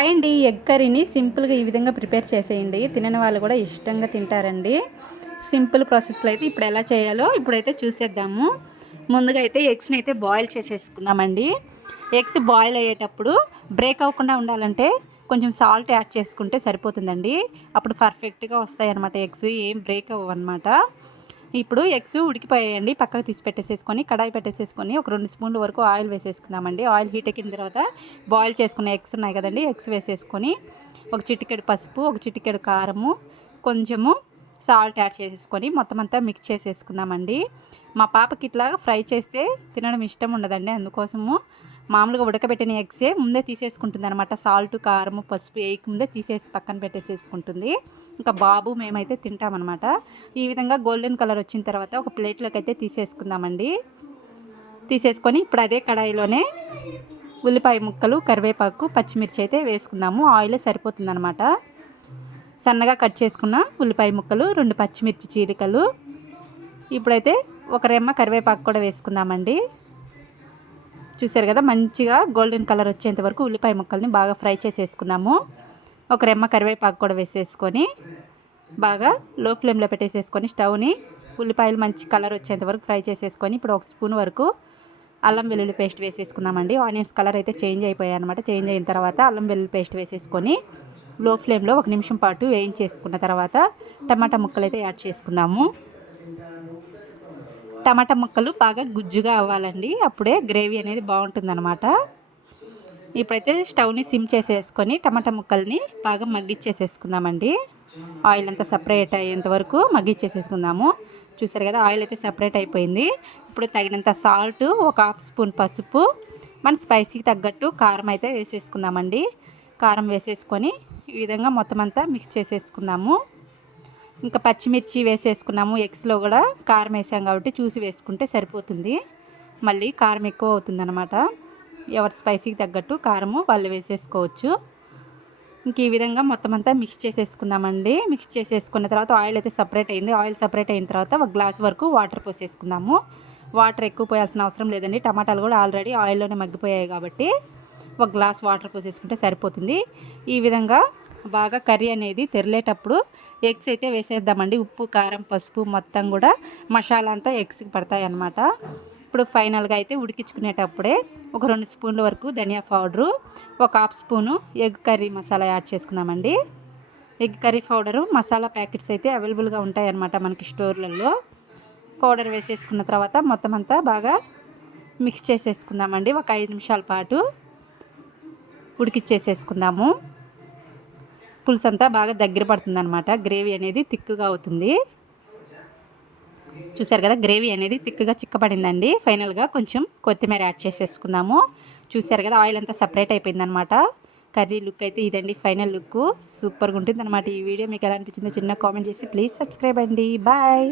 అండి ఎగ్ కర్రీని సింపుల్గా ఈ విధంగా ప్రిపేర్ చేసేయండి. తినని వాళ్ళు కూడా ఇష్టంగా తింటారండి. సింపుల్ ప్రాసెస్లో అయితే ఇప్పుడు ఎలా చేయాలో ఇప్పుడైతే చూసేద్దాము. ముందుగా అయితే ఎగ్స్ని అయితే బాయిల్ చేసేసుకుందామండి. ఎగ్స్ బాయిల్ అయ్యేటప్పుడు బ్రేక్ అవ్వకుండా ఉండాలంటే కొంచెం సాల్ట్ యాడ్ చేసుకుంటే సరిపోతుందండి. అప్పుడు పర్ఫెక్ట్గా వస్తాయి అన్నమాట. ఎగ్స్ ఏం బ్రేక్ అవ్వవు అనమాట. ఇప్పుడు ఎగ్స్ ఉడికిపోయాయండి. పక్కకు తీసి పెట్టేసేసుకొని కడాయి పెట్టేసేసుకొని ఒక 2 స్పూన్ల వరకు ఆయిల్ వేసేసుకుందామండి. ఆయిల్ హీట్ ఎక్కిన తర్వాత బాయిల్ చేసుకున్న ఎగ్స్ ఉన్నాయి కదండి, ఎగ్స్ వేసేసుకొని ఒక చిటికెడు పసుపు, ఒక చిటికెడు కారము, కొంచెము సాల్ట్ యాడ్ చేసేసుకొని మొత్తం అంతా మిక్స్ చేసేసుకుందామండి. మా పాపకి ఇట్లా ఫ్రై చేస్తే తినడం ఇష్టం ఉండదండి. అందుకోసము మామూలుగా ఉడకబెట్టిన ఎగ్సే ముందే తీసేసుకుంటుంది అనమాట. సాల్ట్, కారము, పసుపు వేయక ముందే తీసేసి పక్కన పెట్టేసేసుకుంటుంది. ఇంకా బాబు మేమైతే తింటామన్నమాట. ఈ విధంగా గోల్డెన్ కలర్ వచ్చిన తర్వాత ఒక ప్లేట్లోకి అయితే తీసేసుకుందామండి. తీసేసుకొని ఇప్పుడు అదే కడాయిలోనే ఉల్లిపాయ ముక్కలు, కరివేపాకు, పచ్చిమిర్చి అయితే వేసుకుందాము. ఆయిలే సరిపోతుందన్నమాట. సన్నగా కట్ చేసుకున్న ఉల్లిపాయ ముక్కలు, 2 పచ్చిమిర్చి చీలికలు, ఇప్పుడైతే ఒక రెమ్మ కరివేపాకు కూడా వేసుకుందామండి. చూసారు కదా, మంచిగా గోల్డెన్ కలర్ వచ్చేంత వరకు ఉల్లిపాయ ముక్కల్ని బాగా ఫ్రై చేసేసుకుందాము. ఒక రెమ్మ కరివేపాకు కూడా వేసేసుకొని బాగా లో ఫ్లేమ్లో పెట్టేసేసుకొని స్టవ్ని ఉల్లిపాయలు మంచి కలర్ వచ్చేంత వరకు ఫ్రై చేసేసుకొని ఇప్పుడు 1 స్పూన్ వరకు అల్లం వెల్లుల్లి పేస్ట్ వేసేసుకుందామండి. ఆనియన్స్ కలర్ అయితే చేంజ్ అయిపోయాయి అనమాట. చేంజ్ అయిన తర్వాత అల్లం వెల్లుల్లి పేస్ట్ వేసేసుకొని లో ఫ్లేమ్లో 1 నిమిషం పాటు వేయించేసుకున్న తర్వాత టమాటా ముక్కలు అయితే యాడ్ చేసుకుందాము. టమాటా ముక్కలు బాగా గుజ్జుగా అవ్వాలండి. అప్పుడే గ్రేవీ అనేది బాగుంటుందన్నమాట. ఇప్పుడైతే స్టవ్ని సిమ్ చేసేసుకొని టమాటా ముక్కల్ని బాగా మగ్గిచ్చేసేసుకుందామండి. ఆయిల్ అంతా సపరేట్ అయ్యేంత వరకు మగ్గిచ్చేసేసుకుందాము. చూసారు కదా, ఆయిల్ అయితే సపరేట్ అయిపోయింది. ఇప్పుడు తగినంత సాల్ట్, ఒక హాఫ్ స్పూన్ పసుపు, మన స్పైసీకి తగ్గట్టు కారం అయితే వేసేసుకుందామండి. కారం వేసేసుకొని ఈ విధంగా మొత్తం అంతా మిక్స్ చేసేసుకుందాము. ఇంకా పచ్చిమిర్చి వేసేసుకున్నాము. ఎగ్స్లో కూడా కారం వేసాం కాబట్టి చూసి వేసుకుంటే సరిపోతుంది. మళ్ళీ కారం ఎక్కువ అవుతుందన్నమాట. ఎవరి స్పైసీకి తగ్గట్టు కారము వాళ్ళు వేసేసుకోవచ్చు. ఇంక ఈ విధంగా మొత్తం అంతా మిక్స్ చేసేసుకుందామండి. మిక్స్ చేసేసుకున్న తర్వాత ఆయిల్ అయితే సపరేట్ అయింది. ఆయిల్ సపరేట్ అయిన తర్వాత 1 గ్లాస్ వరకు వాటర్ పోసేసుకుందాము. వాటర్ ఎక్కువ పోయాల్సిన అవసరం లేదండి. టమాటాలు కూడా ఆల్రెడీ ఆయిల్లోనే మగ్గిపోయాయి కాబట్టి 1 గ్లాస్ వాటర్ పోసేసుకుంటే సరిపోతుంది. ఈ విధంగా బాగా కర్రీ అనేది తెరలేటప్పుడు ఎగ్స్ అయితే వేసేద్దామండి. ఉప్పు, కారం, పసుపు మొత్తం కూడా మసాలా అంతా ఎగ్స్కి పడతాయి అన్నమాట. ఇప్పుడు ఫైనల్గా అయితే ఉడికించుకునేటప్పుడే ఒక 2 స్పూన్ల వరకు ధనియా పౌడరు, ఒక half spoon egg curry masala add చేసుకున్నామండి. Egg curry powder masala packets అయితే అవైలబుల్గా ఉంటాయన్నమాట మనకి స్టోర్లలో. పౌడర్ వేసేసుకున్న తర్వాత మొత్తం అంతా బాగా మిక్స్ చేసేసుకుందామండి. ఒక 5 నిమిషాల పాటు ఉడికిచ్చేసేసుకుందాము. పులుసు అంతా బాగా దగ్గర పడుతుందన్నమాట. గ్రేవీ అనేది తిక్కుగా అవుతుంది. చూసారు కదా, గ్రేవీ అనేది తిక్కుగా చిక్కబడిందండి. ఫైనల్గా కొంచెం కొత్తిమీర యాడ్ చేసేసుకుందాము. చూసారు కదా, ఆయిల్ అంతా సపరేట్ అయిపోయిందనమాట. కర్రీ లుక్ అయితే ఇదండి, ఫైనల్ లుక్ సూపర్గా ఉంటుంది అనమాట. ఈ వీడియో మీకు ఎలా అనిపించిందో చిన్న కామెంట్ చేసి ప్లీజ్ సబ్స్క్రైబ్ అండి. బాయ్.